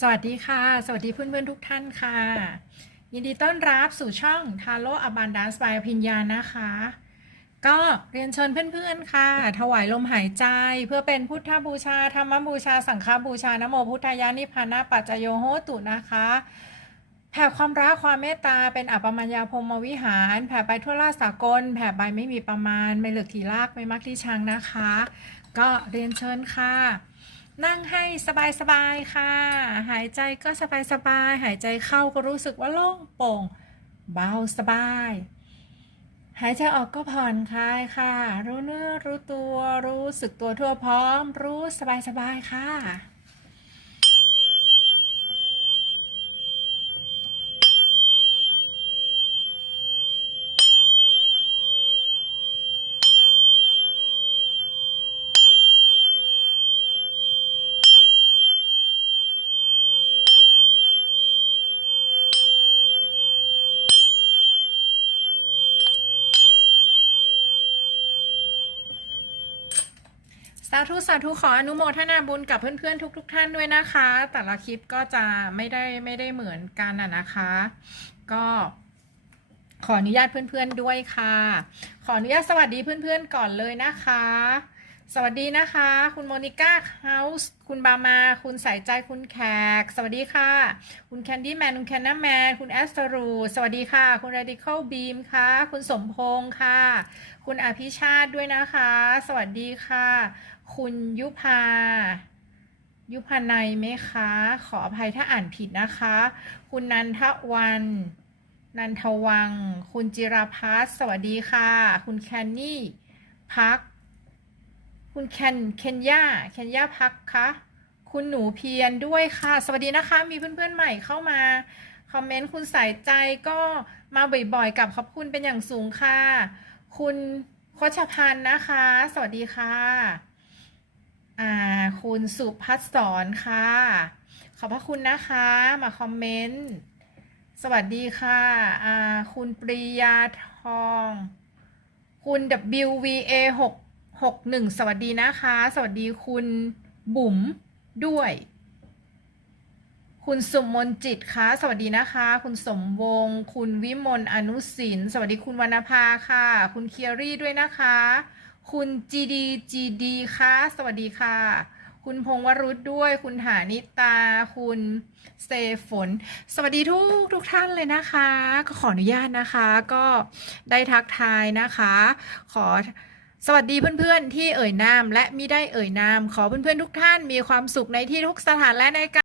สวัสดีค่ะ สวัสดีเพื่อนๆทุกท่านค่ะ ยินดีต้อนรับสู่ช่อง t a r o a b u n d a n c e by พิญญานะคะ ก็เรียนเชิญเพื่อนๆค่ะ ถวายลมหายใจเพื่อเป็นพุทธบูชา ธรรมบูชา สังฆบูชานโมพุทธายานิพพานาปัจจโยโหตุนะคะแผ่ความรักความเมตตาเป็นอัปมัญญาพรมวิหาร แผ่ไปทั่วราสากล แผ่ไปไม่มีประมาณ ไม่เหลือทีลากไม่มักที่ชังนะคะ ก็เรียนเชิญค่ะ นั่งให้สบายๆค่ะ หายใจก็สบายๆหายใจเข้าก็รู้สึกว่าโล่งโปร่ง เบาสบาย หายใจออกก็ผ่อนคลายค่ะ รู้เนื้อรู้ตัวรู้สึกตัวทั่วพร้อม รู้สบายๆค่ะาธุสาธุขออนุโมทนาบุญกับเพื่อนๆ ทุกๆทท่านด้วยนะคะ แต่ละคลิปก็จะไม่ได้ไม่ได้เหมือนกันอะนะคะ ก็ขออนุญาตเพื่อนๆด้วยค่ะ ขออนุญาตสวัสดีเพื่อนๆก่อนเลยนะคะ สวัสดีนะคะ คุณโมนิก้าเฮาส์คุณบามา คุณใส่ใจคุณแขก สวัสดีค่ะ คุณแคนดี้แมนคุณแคนนาแมนคุณแอสตรูสวัสดีค่ะ คุณ Radical Beam ค่ะ คุณสมพงษ์ค่ะ คุณอภิชาติด้วยนะคะ สวัสดีค่ะ คุณยุพายุพานัยไหมคะ ขออภัยถ้าอ่านผิดนะคะ คุณนันทวัน นันทวัง คุณจิราพัฒสวัสดีค่ะ คุณแคนนี่พัก คุณแคนเคนยาเคนยาพักคะคุณหนูเพียรด้วยค่ะ สวัสดีนะคะ มีเพื่อนๆใหม่เข้ามาคอมเมนต์คุณสายใจก็มาบ่อยๆกับขอบคุณเป็นอย่างสูงค่ะ คุณโคชพันธ์นะคะ สวัสดีค่ะอ่าคุณสุพัฒสอนค่ะ ขอบพระคุณนะคะ มาคอมเมนต์ สวัสดีค่ะอ่าคุณปริยาทอง คุณ WVA 6 61 สวัสดีนะคะ สวัสดีคุณบุ๋มด้วย คุณสมมนจิตคะสวัสดีนะคะ คุณสมวงศ์คุณวิมลอนุสิน สวัสดีคุณวรรณภาค่ะ คุณเคียรี่ด้วยนะคะ คุณจีดีจีดีคะสวัสดีค่ะ คุณพงวรุษด้วย คุณฐานิตา คุณเซฝน สวัสดีทุกทุกท่านเลยนะคะ ก็ขออนุญาตนะคะ ก็ได้ทักทายนะคะ ขอ สวัสดีเพื่อนๆที่เอ่ยนาม และมิได้เอ่ยนาม ขอเพื่อนๆทุกท่านมีความสุขในที่ทุกสถานและในการ